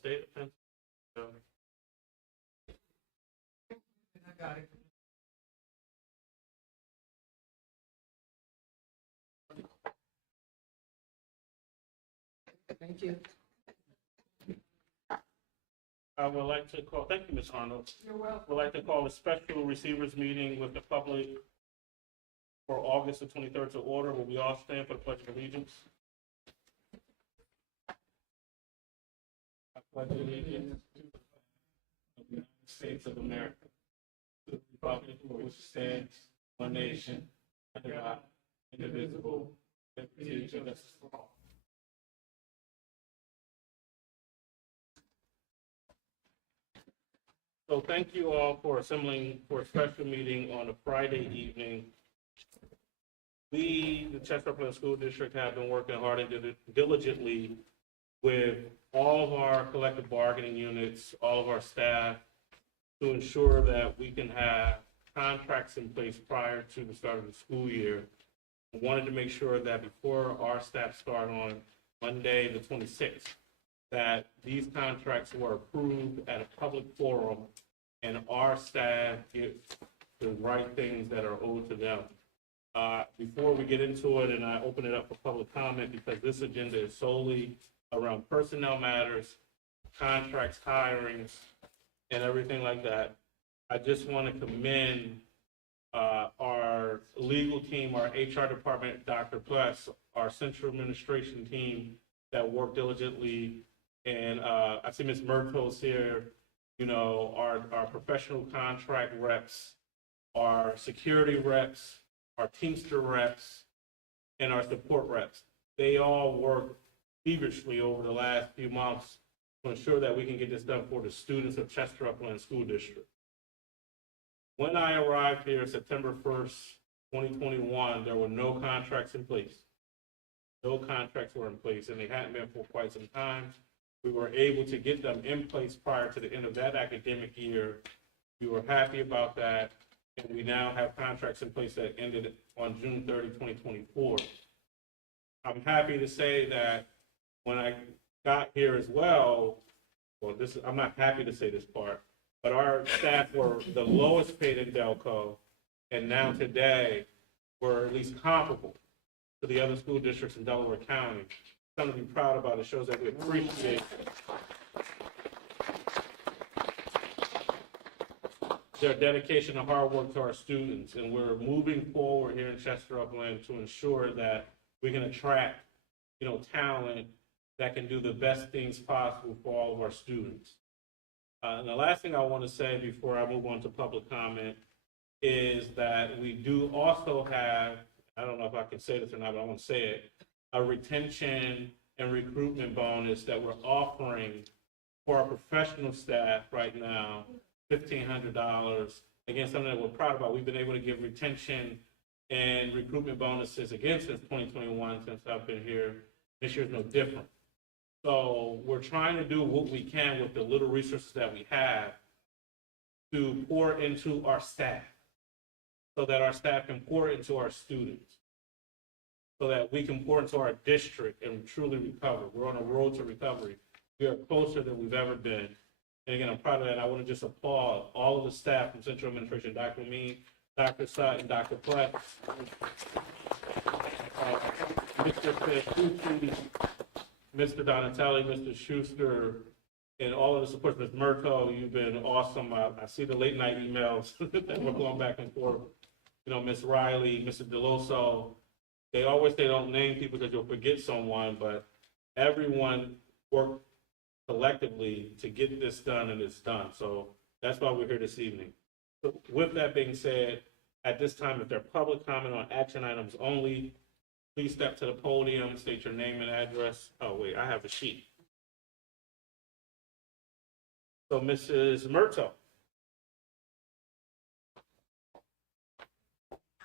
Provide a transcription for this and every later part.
state of Pennsylvania. I got it. Thank you. I would like to call, thank you, Ms. Arnold. You're welcome. Would like to call a special receivers meeting with the public for August the 23rd to order. Will we all stand for the Pledge of Allegiance? I pledge allegiance to the United States of America, to the republic for which it stands, one nation, under God, indivisible, with liberty and justice for all. So thank you all for assembling for a special meeting on a Friday evening. We, the Chester Upland School District, have been working hard and diligently with all of our collective bargaining units, all of our staff, to ensure that we can have contracts in place prior to the start of the school year. I wanted to make sure that before our staff start on Monday, the 26th, that these contracts were approved at a public forum and our staff get the right things that are owed to them. Before we get into it and I open it up for public comment, because this agenda is solely around personnel matters, contracts, hirings, and everything like that, I just want to commend our legal team, our HR department, Dr. Pless, our central administration team that worked diligently. And I see Ms. Murtaugh's here, you know, our professional contract reps, our security reps, our Teamster reps, and our support reps. They all worked feverishly over the last few months to ensure that we can get this done for the students of Chester Upland School District. When I arrived here September 1st, 2021, there were no contracts in place. No contracts were in place, and they hadn't been for quite some time. We were able to get them in place prior to the end of that academic year. We were happy about that, and we now have contracts in place that ended on June 30, 2024. I'm happy to say that when I got here as well, I'm not happy to say this part, but our staff were the lowest paid in Delco, and now today we're at least comparable to the other school districts in Delaware County. Something to be proud about. It shows that we appreciate their dedication and hard work to our students, and we're moving forward here in Chester Upland to ensure that we can attract, you know, talent that can do the best things possible for all of our students. And the last thing I want to say before I move on to public comment is that we do also have, I don't know if I can say this or not, but I want to say it, a retention and recruitment bonus that we're offering for our professional staff right now, $1,500. Again, something that we're proud about. We've been able to give retention and recruitment bonuses again since 2021, since I've been here. This year's no different. So we're trying to do what we can with the little resources that we have to pour into our staff so that our staff can pour into our students, so that we can pour into our district and truly recover. We're on a road to recovery. We are closer than we've ever been. And again, I'm proud of that. I want to just applaud all of the staff from Central Administration, Dr. Mead, Dr. Sutton, Dr. Plex, Mr. Petrucci, Mr. Donatelli, Mr. Schuster, and all of the support. Ms. Murtaugh, you've been awesome. I see the late night emails that we're going back and forth. You know, Ms. Riley, Mr. Deloso. They always say don't name people because you'll forget someone, but everyone worked collectively to get this done, and it's done. So that's why we're here this evening. So with that being said, at this time, if there are public comment on action items only, please step to the podium, state your name and address. Oh, wait, I have a sheet. So Mrs. Murtaugh.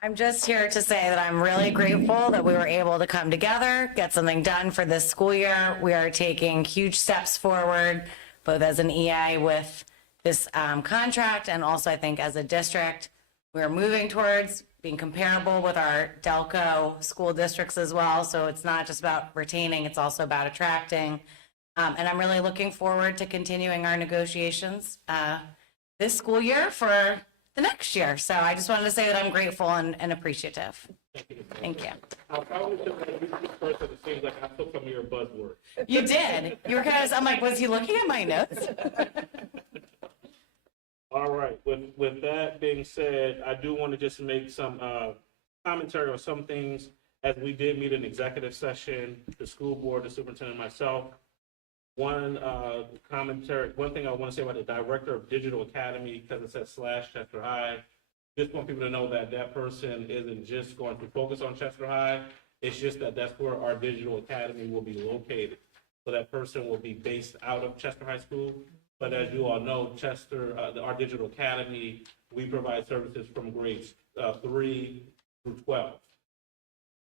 I'm just here to say that I'm really grateful that we were able to come together, get something done for this school year. We are taking huge steps forward, both as an EA with this contract and also I think as a district. We're moving towards being comparable with our Delco school districts as well. So it's not just about retaining, it's also about attracting. And I'm really looking forward to continuing our negotiations this school year for the next year. So I just wanted to say that I'm grateful and appreciative. Thank you. I probably should have introduced this person. It seems like I took some of your buzzwords. You did. You were kind of, I'm like, was he looking at my notes? All right, with that being said, I do want to just make some commentary on some things. As we did meet an executive session, the school board, the superintendent, and myself. One thing I want to say about the director of Digital Academy, because it says / Chester High. Just want people to know that that person isn't just going to focus on Chester High. It's just that that's where our digital academy will be located. So that person will be based out of Chester High School. But as you all know, our digital academy, we provide services from grades 3 through 12,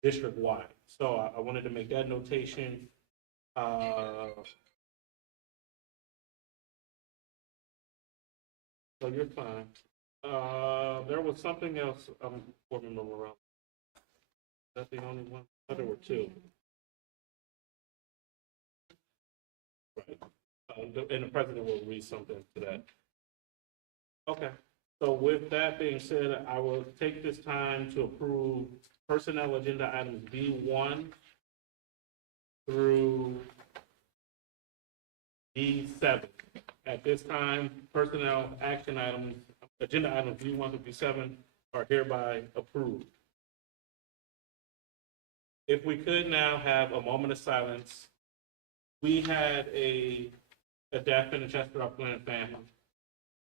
district-wide. So I wanted to make that notation. So you're fine. There was something else, board member Morales. Is that the only one? Oh, there were two. Right. And the president will read something to that. Okay. So with that being said, I will take this time to approve personnel agenda items B1 through B7. At this time, personnel action items, agenda items B1 through B7 are hereby approved. If we could now have a moment of silence. We had a death in the Chester Upland family,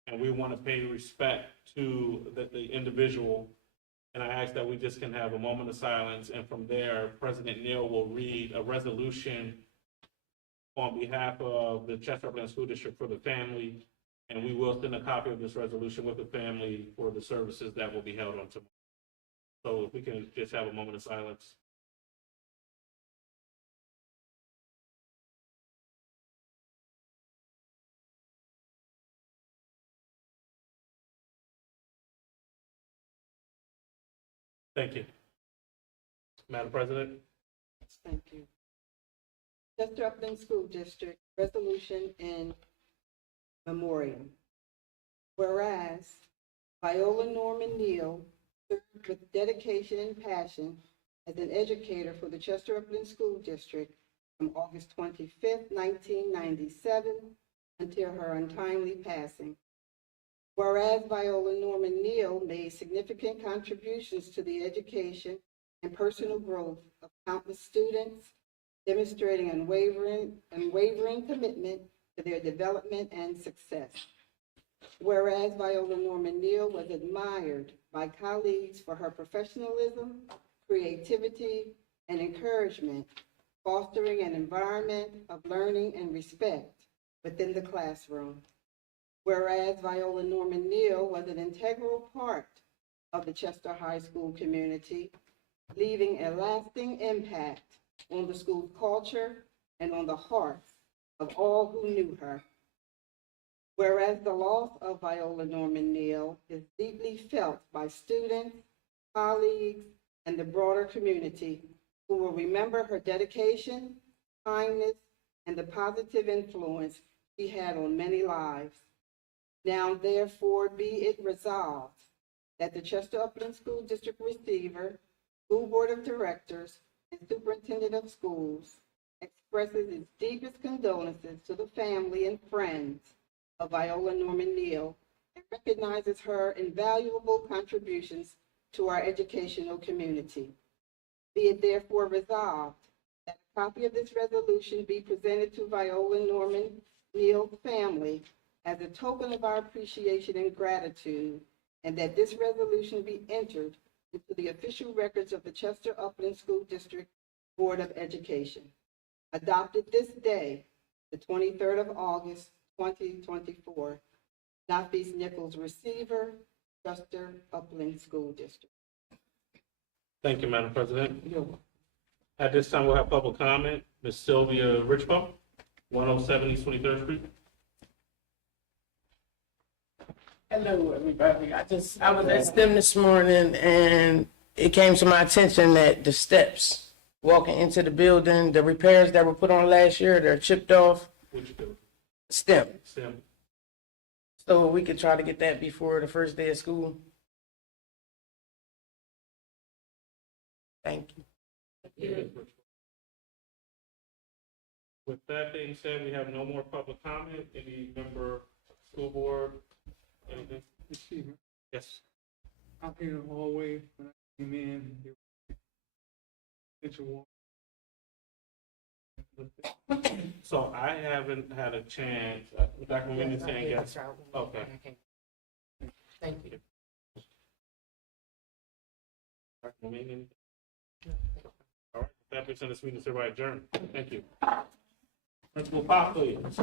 and we want to pay respect to the individual. And I ask that we just can have a moment of silence, and from there, President Neal will read a resolution on behalf of the Chester Upland School District for the family, and we will send a copy of this resolution with the family for the services that will be held on tomorrow. So if we can just have a moment of silence. Thank you. Madam President? Thank you. Chester Upland School District Resolution in Memoriam. Whereas Viola Norman Neal served with dedication and passion as an educator for the Chester Upland School District from August 25th, 1997 until her untimely passing. Whereas Viola Norman Neal made significant contributions to the education and personal growth of countless students, demonstrating unwavering commitment to their development and success. Whereas Viola Norman Neal was admired by colleagues for her professionalism, creativity, and encouragement, fostering an environment of learning and respect within the classroom. Whereas Viola Norman Neal was an integral part of the Chester High School community, leaving a lasting impact on the school's culture and on the hearts of all who knew her. Whereas the loss of Viola Norman Neal is deeply felt by students, colleagues, and the broader community, who will remember her dedication, kindness, and the positive influence she had on many lives. Now, therefore, be it resolved that the Chester Upland School District Receiver, School Board of Directors, and Superintendent of Schools expresses its deepest condolences to the family and friends of Viola Norman Neal and recognizes her invaluable contributions to our educational community. Be it therefore resolved that a copy of this resolution be presented to Viola Norman Neal's family as a token of our appreciation and gratitude, and that this resolution be entered into the official records of the Chester Upland School District Board of Education. Adopted this day, the 23rd of August, 2024. Northeast Nichols Receiver, Chester Upland School District. Thank you, Madam President. At this time, we'll have public comment. Ms. Sylvia Richbaugh, 107 East 23rd Street. Hello, everybody. I was at STEM this morning, and it came to my attention that the steps walking into the building, the repairs that were put on last year, they're chipped off. Which do? STEM. STEM. So we could try to get that before the first day of school. Thank you. With that being said, we have no more public comment. Any member, school board, anything? Excuse me, Yes. out here in the hallway, when I came in, there was a pitcher wall. So I haven't had a chance, Dr. Minnie saying yes. Okay. Thank you. Dr. Minnie? All right, with that being said, this meeting is hereby adjourned. Thank you. Principal Pop, please.